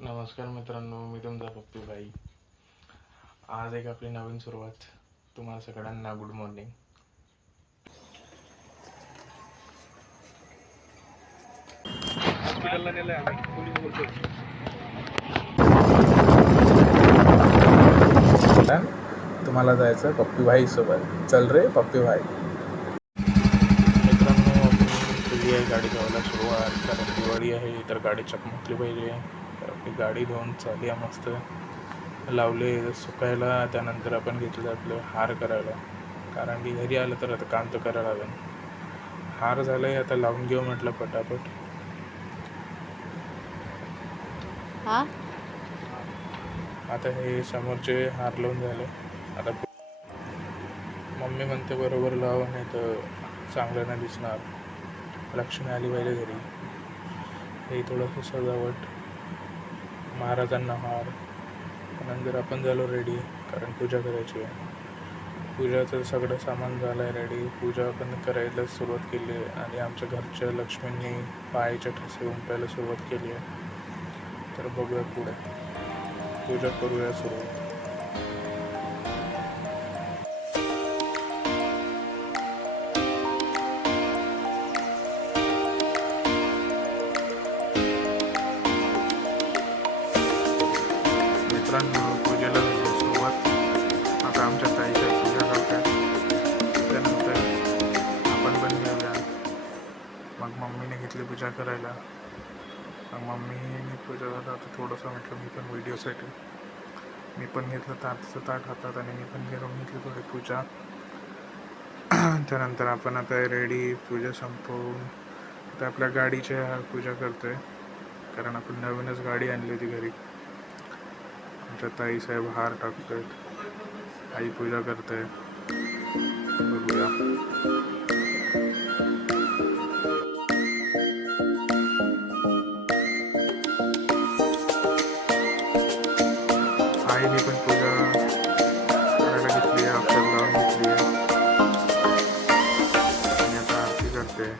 नमस्कार मित्रांनो, मी तुमचा पप्पू भाई. आज एक आपली नवीन सुरुवात. तुम्हाला सगळ्यांना गुड मॉर्निंग. हॉस्पिटलला नेलंय आम्ही, पोलीस बोलतोय. तुम्हाला जायचं पप्पी भाई सोबत. चल रे पप्पी भाई. मित्रांनो, आपण केली आहे गाडी धुवायला सुरुवात. कारण दिवाळी आहे तर गाडी चकमकली पाहिजे. तर आपली गाडी धुवून चालली आहे मस्त. लावले सुकायला. त्यानंतर आपण घेतलं आपलं हार करायला. कारण की घरी आलं तर आता काम तर करायला लागेल. हार झालंय, आता लावून घेऊ म्हटलं पटापट. आता हे समोरचे हार लावून झाले. आता मम्मी म्हणते बरोबर लाव, नाही तर चांगलं नाही दिसणार. लक्ष्मी आली पाहिजे घरी. हे थोडंसं सजावट, महाराजांना हार. नंतर आपण झालो रेडी, कारण पूजा करायची आहे. पूजाचं सगळं सामान झालं आहे रेडी. पूजा पण करायला सुरुवात केली आहे. आणि आमच्या घरच्या लक्ष्मींनी पायाच्या ठसे उमटायला सुरुवात केली आहे. तर बघूया पुढे पूजा करूया सुरुवात. मित्रांनो, पूजेला झाली सुरुवात. आता आमच्या ताईच्या पूजा करतात. त्यानंतर आपण पण घेऊया. मग मम्मीने घेतली पूजा करायला. मग मम्मीने पूजा झाला. आता थोडंसं म्हटलं मी पण व्हिडिओसाठी मी पण घेतलं ताटाचं ताट हातात आणि मी पण घेऊन घेतली थोडी पूजा. त्यानंतर आपण आता रेडी. पूजा संपवून आता आपल्या गाडीची पूजा करतोय. कारण आपण नवीनच गाडी आणली होती घरी. आमच्या ताईसाहेब हार टाकतोय, आई पूजा करते. बघूया. आईने पण पूजा करायला घेतली आहे, अक्षर लावून घेतली आहे आणि आता आरती करते.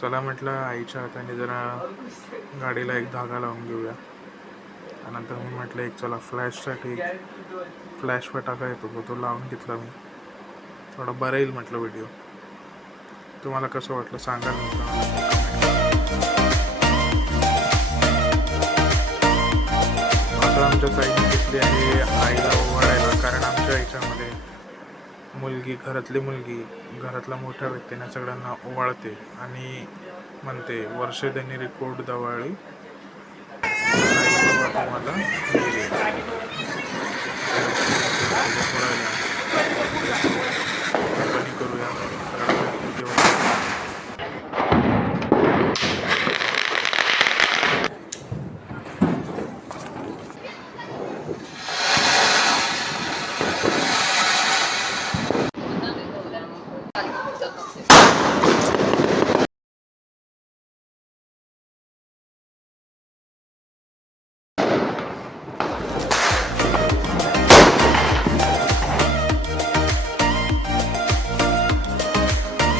चला म्हटलं आईच्या हाताने जरा गाडीला एक धागा लावून घेऊया. त्यानंतर मी म्हटलं एक चला फ्लॅशसाठी फ्लॅश फटाका येतो तो लावून घेतला मी. थोडा बरं येईल म्हटलं व्हिडिओ. तुम्हाला कसं वाटलं सांगा मित्रांनो. आता आमच्या ताईने घेतली आहे आईला ओवाळायला. कारण आमच्या याच्यामध्ये मुलगी, घरातली मुलगी घरातला मोठ्या व्यक्तींना सगळ्यांना ओवाळते आणि म्हणते वर्षे त्यांनी रिकॉर्ड दवाळी मला करूया.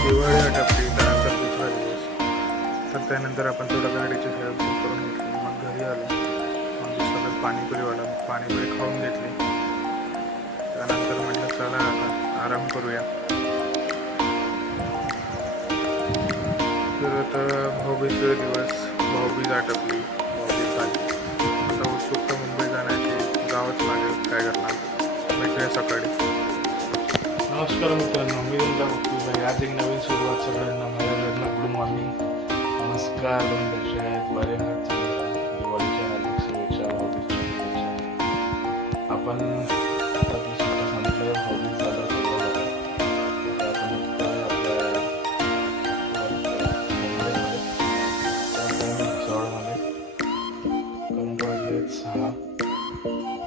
दिवाळी आटपली. त्यानंतर दुसरा दिवस. तर त्यानंतर आपण थोडं गाडीची सेवा करून घेतली. मग घरी आलो. मग दुसरं पाणीपुरीवाला पाणीपुरी खाऊन घेतली. त्यानंतर म्हटलं चला आता आराम करूया. तर आता भाऊबीजेचा दिवस, भाऊबीज आटपली, भाऊबीज झाली. आता उत्सुकता मुंबई जाण्याची, जावंच लागेल, काय करणार. भेटूया सकाळी. नमस्कार मित्रांनो, मी तुमचा पप्पू भाई. आज एक नवीन सुरुवात. सगळ्यांना माझ्याकडनं गुड मॉर्निंग. नमस्कार. तुम्ही कसे आहेत? बरे आहात? दिवाळीच्या हार्दिक शुभेच्छा, भाऊबीजच्या शुभेच्छा. आपण आता दुसरं म्हटलं भाऊबीज झालं, सगळं झालं. आता आपण निघतोय आपल्या मुंबईमध्ये, भुसावळमध्ये. करंट वाजले 6.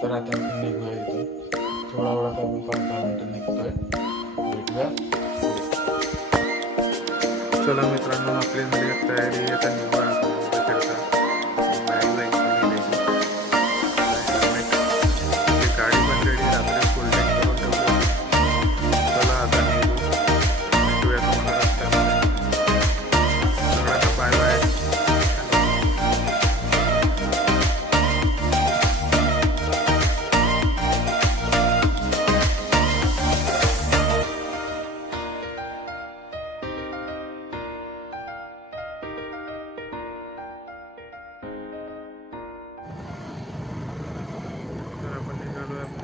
तर आता आपण निघूया इथून. थोडा वेळात आपण 5-10 मिनिटं निघतोय. भेटूया. चला मित्रांनो, आपली झाली तयारी. आता निघूया आपण करता. गाडी पण रेडी. रात्री फुल टँक करून ठेवतो. चला आता निघू. भेटूया तुम्हाला रस्त्यामध्ये. सगळ्यांना बाय बाय.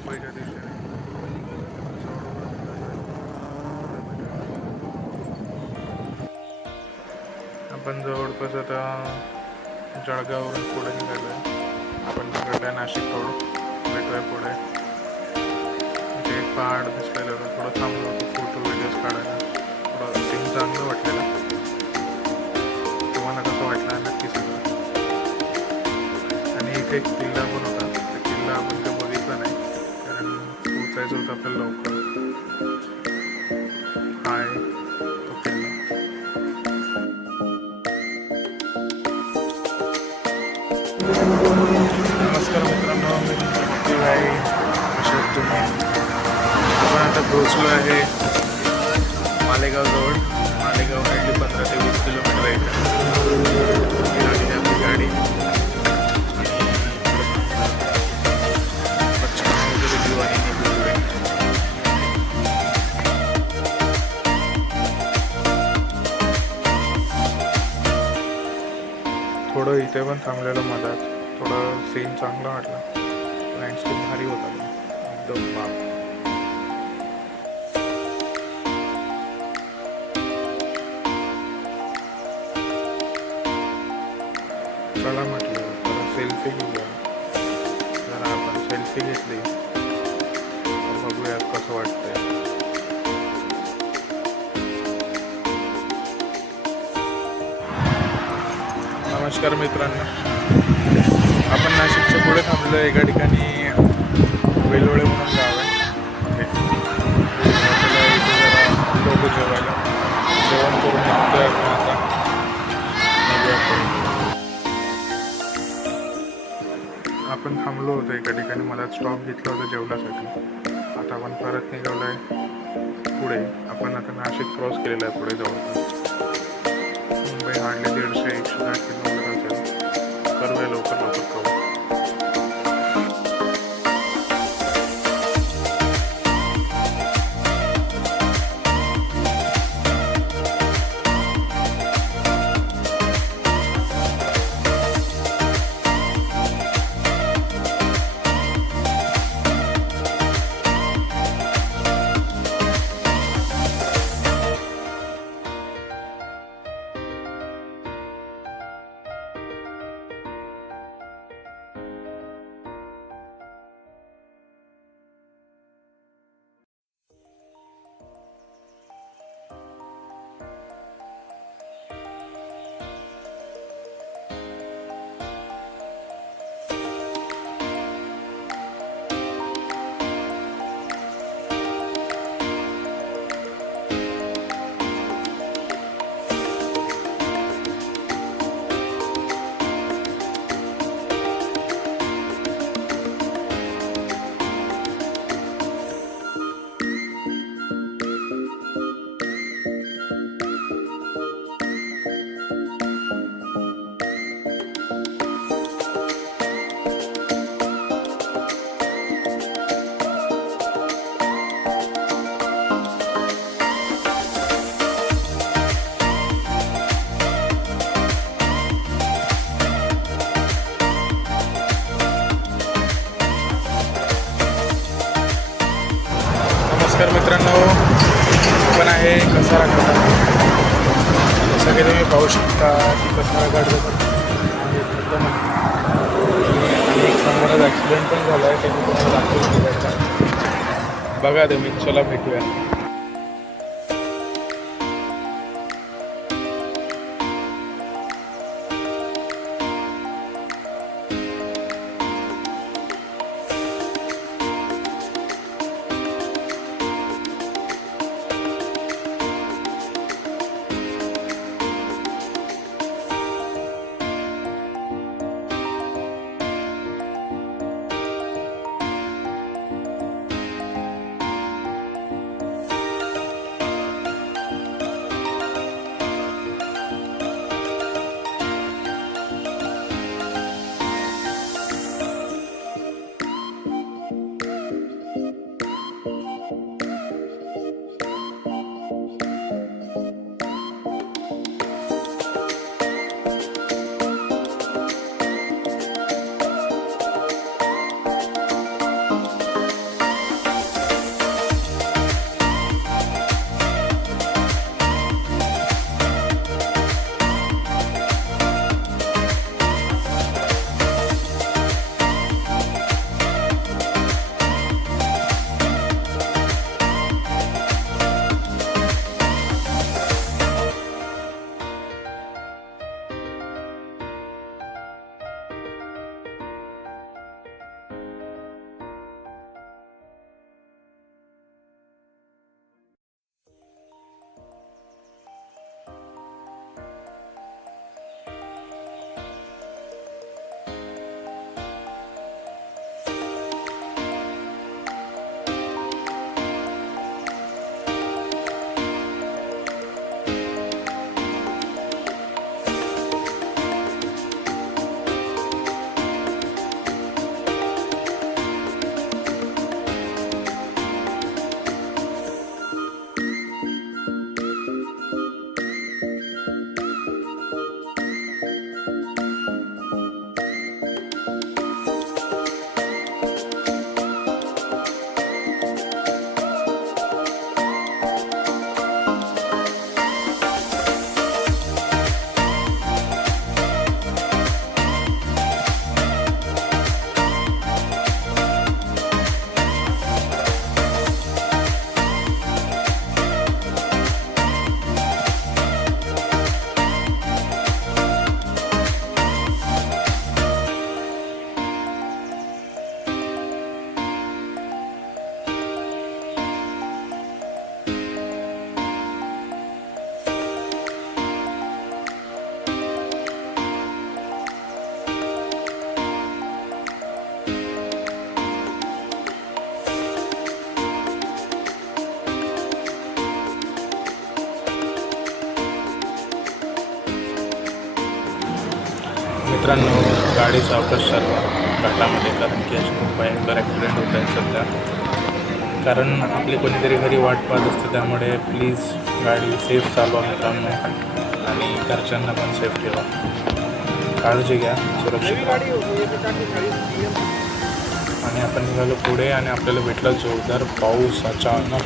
मुंबईच्या दिशेने आपण जवळपास आता जळगाववरून पुढे निघालो आहे. आपण तिकडल्या नाशिक रोड भेटूया पुढे. इथे एक पहाड दिसलेलं होतं, थोडं थांबलो होतो फोटो व्हिडिओज काढायला. थोडं सीन चांगलं वाटलेलं. तुम्हाला कसं वाटलं नक्की सांगा. आणि इथे एक किल्ला पण होता, त्या किल्ला आपण काही बघितला नाही कारण पोचायचं होतं आपल्याला लवकर. हाय तो किल्ला. नमस्कार मित्रांनो, मी पप्पी भाई. कसे आहात तुम्ही? आपण आता पोहोचलो आहे मालेगावजवळ. मालेगाव हार्डली 15 ते 20 किलोमीटर आहे. ही लागली आपली गाडी आणि पश्चिम वगैरे देऊ आणि निघूया. थोडं इथे पण थांबलेलं मधात. थोडं सीन चांगला वाटला. लँडस्केप भारी होता एकदम बाप. चला म्हटलं जरा सेल्फी घेऊया. जरा आपण सेल्फी घेतली तर बघूयात कसं वाटतंय. नमस्कार मित्रांनो, आपण नाशिकच्या पुढे थांबलो. एका ठिकाणी वेलोळे म्हणून गाव आहे. आपल्याला इथे जरा लोक जेवायला जेवण करून निघतोय आपण आता. आपण थांबलो होतो एका ठिकाणी, मला स्टॉप घेतला होता जेवणासाठी. आता आपण परत निघालो आहे पुढे. आपण आता नाशिक क्रॉस केलेलं आहे पुढे जवळपास. मुंबई हार्डली 150-160 किलोमीटर असेल. करूया लवकर लवकर करू. नमस्कार मित्रांनो, आपण आहे कसारा घाट. सगळे तुम्ही पाहू शकता की कसारा घाट आणि एक समोरच ॲक्सिडेंट पण झाला आहे. ते मी तुम्हाला दाखवून बघा तुम्ही. चला भेटूया. मित्रांनो, गाडी सावकाश चालवा घाटामध्ये, कारण की असे खूप भयंकर ॲक्सिडेंट होत आहेत सध्या. कारण आपली कोणीतरी घरी वाट पाहत असते, त्यामुळे प्लीज गाडी सेफ चालवा मित्रांनो, आणि घरच्यांना पण सेफ ठेवा. काळजी घ्या, सुरक्षित राहा. आणि आपण निघालो पुढे आणि आपल्याला भेटला जोरदार पाऊस अचानक.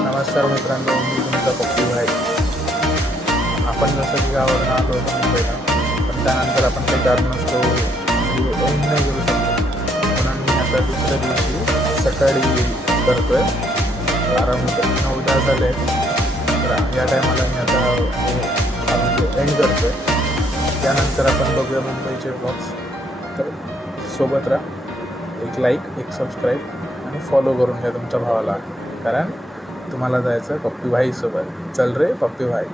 नमस्कार मित्रांनो, मी तुमचा पप्पू भाई. आपण जसं की गावावरून आलो होतो मुंबईला, पण त्यानंतर आपण काही कारण नसतो एंड नाही करू शकतो. म्हणून मी आता दुसऱ्या दिवशी सकाळी करतो आहे. अराउंड 9-10 झाले. तर या टायमाला मी आता एंड करतो आहे. त्यानंतर आपण बघूया मुंबईचे ब्लॉग्स. तर सोबत राहा. एक लाईक, एक सबस्क्राईब आणि फॉलो करून घ्या तुमच्या भावाला, कारण तुम्हाला जायचं पप्पी भाईसोबत. चल रे पप्पी भाई.